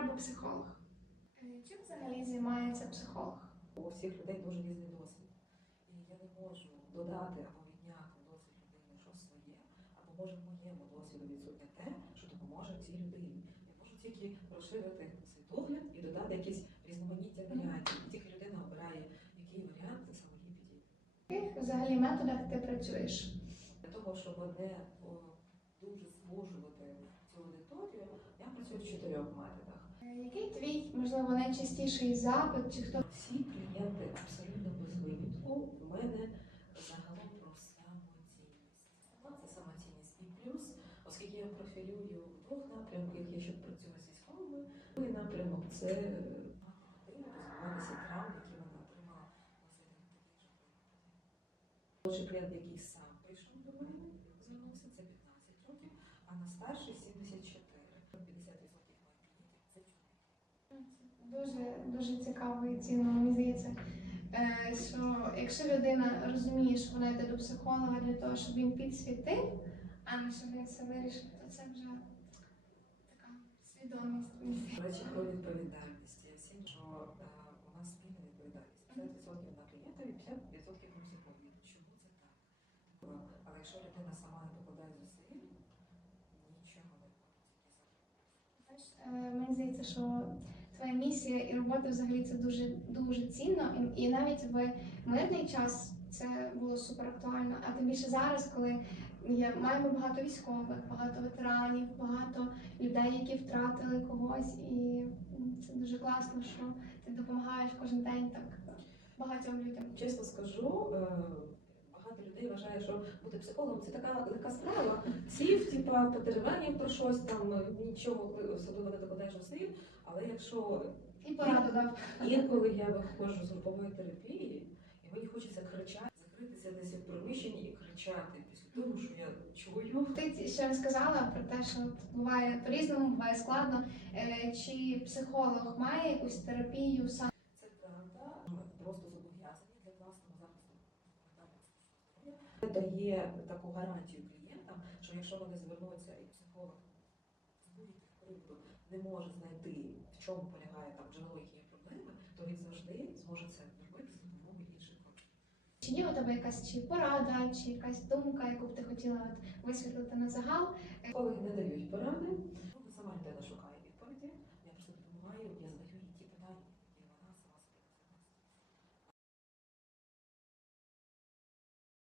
треба психолог? Е, Чим взагалі займається психолог? У всіх людей дуже різний досвід. І я не можу додати або відняти досвід людини щось своє, або може в моєму досвіду відсутнє те, що допоможе цій людині. Я можу тільки розширити світогляд і додати якісь різноманіття варіантів. Тільки людина обирає, який варіант саме їй підійде. Яких взагалі методах ти працюєш? Для того, щоб не дуже звужувати цю аудиторію, я працюю в чотирьох методах. Е, Який твій, можливо, найчастіший запит, чи хто? Всі клієнти абсолютно без винятку в мене загалом про самоцінність. Це самоцінність і плюс, оскільки я профілюю в двох напрямках, я ще працюю з військовими. Другий напрямок це е, позбуватися травм, які вона отримала на клієнт, який сам прийшов до мене, звернувся, це 15 років, а на старший 74. 50% моїх клієнтів це чоловіки. Дуже дуже цікаво і цінно, мені здається. е, Що якщо людина розуміє, що вона йде до психолога для того, щоб він підсвітив, а не щоб він все вирішив, то це вже така свідомість. До речі, про відповідальність. Я всім, що е, у нас спільна відповідальність. 50% на клієнта і 50% на психологів. Чому це так? Але якщо людина сама не покладає зусиль, нічого не буде. Мені здається, що твоя місія і робота взагалі це дуже дуже цінно, і, і навіть в мирний час це було супер актуально. А тим більше зараз, коли є, маємо багато військових, багато ветеранів, багато людей, які втратили когось, і це дуже класно, що ти допомагаєш кожен день так багатьом людям. Чесно скажу, е, людей вважає, що бути психологом це така легка справа. Сів, типа, потеревенів про щось, там е, нічого особливо не докладаєш зусиль. Але якщо І пораду дав. Інколи я виходжу з групової терапії, і мені хочеться кричати, закритися десь в приміщенні і кричати після того, що я чую. Ти ще сказала про те, що буває по-різному, буває складно. Е, Чи психолог має якусь терапію сам? Дає таку гарантію клієнтам, що якщо вони звернуться і психолог не може знайти, в чому полягає там джерело їхньої проблеми, то він завжди зможе це зробити за допомогою інших кроків. Чи є у тебе якась чи порада, чи якась думка, яку б ти хотіла от висвітлити на загал? Психологи не дають поради, сама людина шукає.